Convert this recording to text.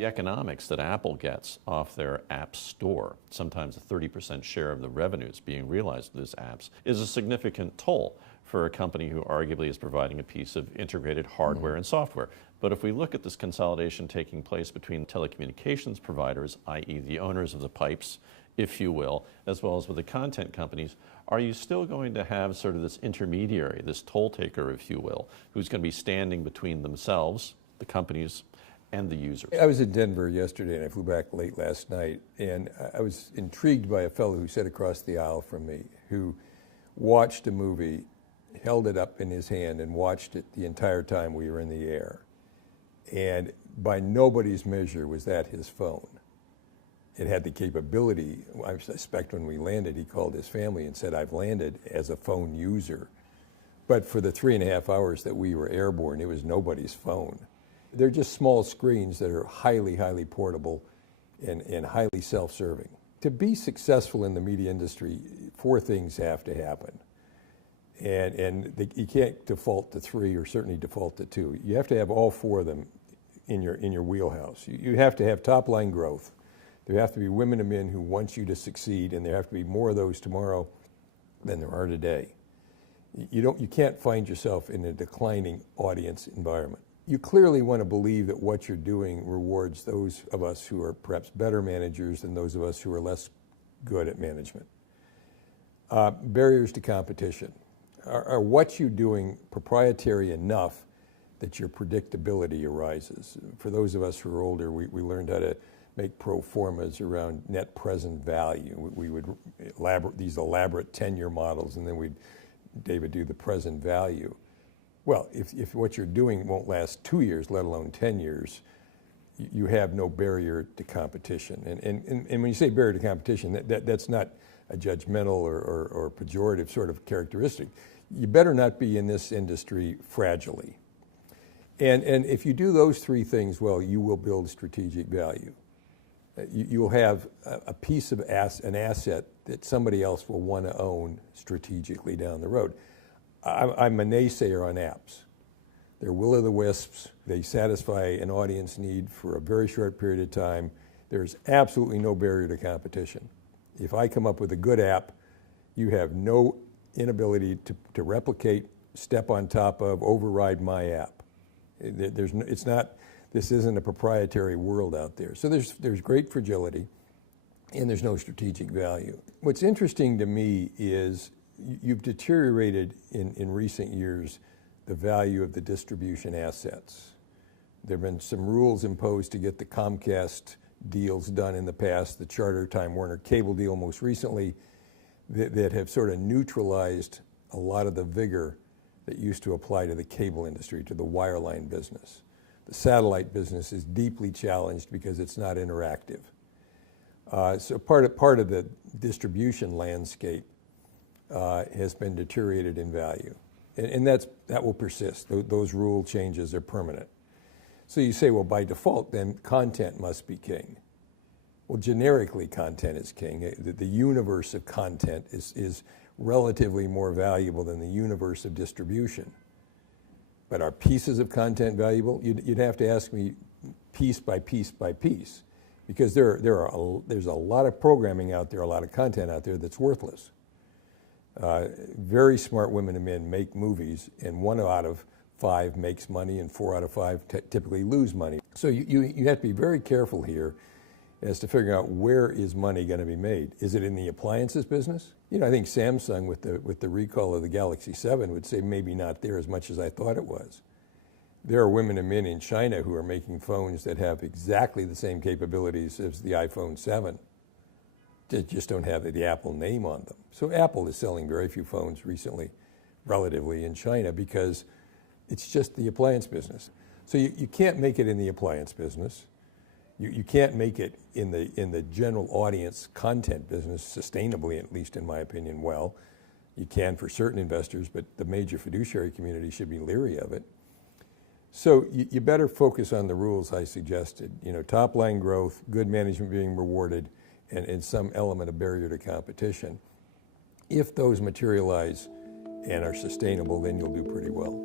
The economics that Apple gets off their App Store, sometimes a 30% share of the revenues being realized with these apps, is a significant toll for a company who arguably is providing a piece of integrated hardware and software. But if we look at this consolidation taking place between telecommunications providers, i.e. the owners of the pipes, if you will, as well as with the content companies, are you still going to have sort of this intermediary, this toll taker, if you will, who's going to be standing between themselves, the companies, and the users? I was in Denver yesterday and I flew back late last night, and I was intrigued by a fellow who sat across the aisle from me who watched a movie, held it up in his hand and watched it the entire time we were in the air. And by nobody's measure was that his phone. It had the capability. I suspect when we landed, he called his family and said, "I've landed as a phone user." But for the 3.5 hours that we were airborne, it was nobody's phone. They're just small screens that are highly, highly portable and highly self-serving. To be successful in the media industry, 4 things have to happen. You can't default to 3 or certainly default to 2. You have to have all 4 of them in your wheelhouse. You have to have top-line growth. There have to be women and men who want you to succeed, and there have to be more of those tomorrow than there are today. You can't find yourself in a declining audience environment. You clearly want to believe that what you're doing rewards those of us who are perhaps better managers than those of us who are less good at management. Barriers to competition. Are what you're doing proprietary enough that your predictability arises? For those of us who are older, we learned how to make pro formas around net present value. We would these elaborate 10-year models, and then David do the present value. Well, if what you're doing won't last 2 years, let alone 10 years, you have no barrier to competition. And when you say barrier to competition, that's not a judgmental or pejorative sort of characteristic. You better not be in this industry fragilely. And if you do those 3 things well, you will build strategic value. You'll have a piece of an asset that somebody else will want to own strategically down the road. I'm a naysayer on apps. They're will-o'-the-wisps. They satisfy an audience need for a very short period of time. There's absolutely no barrier to competition. If I come up with a good app, you have no inability to replicate, step on top of, override my app. This isn't a proprietary world out there. So there's great fragility, and there's no strategic value. What's interesting to me is you've deteriorated in recent years the value of the distribution assets. There have been some rules imposed to get the Comcast deals done in the past, the Charter Time Warner cable deal most recently, that have sort of neutralized a lot of the vigor that used to apply to the cable industry, to the wireline business. The satellite business is deeply challenged because it's not interactive. So part of the distribution landscape has been deteriorated in value. And that will persist. Those rule changes are permanent. So you say, well, by default, then content must be king. Well, generically, content is king. The universe of content is relatively more valuable than the universe of distribution. But are pieces of content valuable? You'd have to ask me piece by piece by piece, because there's a lot of programming out there, a lot of content out there that's worthless. Very smart women and men make movies, and 1 out of 5 makes money, and 4 out of 5 typically lose money. So you have to be very careful here as to figuring out where is money going to be made. Is it in the appliances business? I think Samsung with the recall of the Galaxy 7 would say maybe not there as much as I thought it was. There are women and men in China who are making phones that have exactly the same capabilities as the iPhone 7. They just don't have the Apple name on them. So Apple is selling very few phones recently, relatively, in China because it's just the appliance business. So you can't make it in the appliance business. You can't make it in the general audience content business sustainably, at least in my opinion, well. You can for certain investors, but the major fiduciary community should be leery of it. So you better focus on the rules I suggested. Top line growth, good management being rewarded, and some element of barrier to competition. If those materialize and are sustainable, then you'll do pretty well.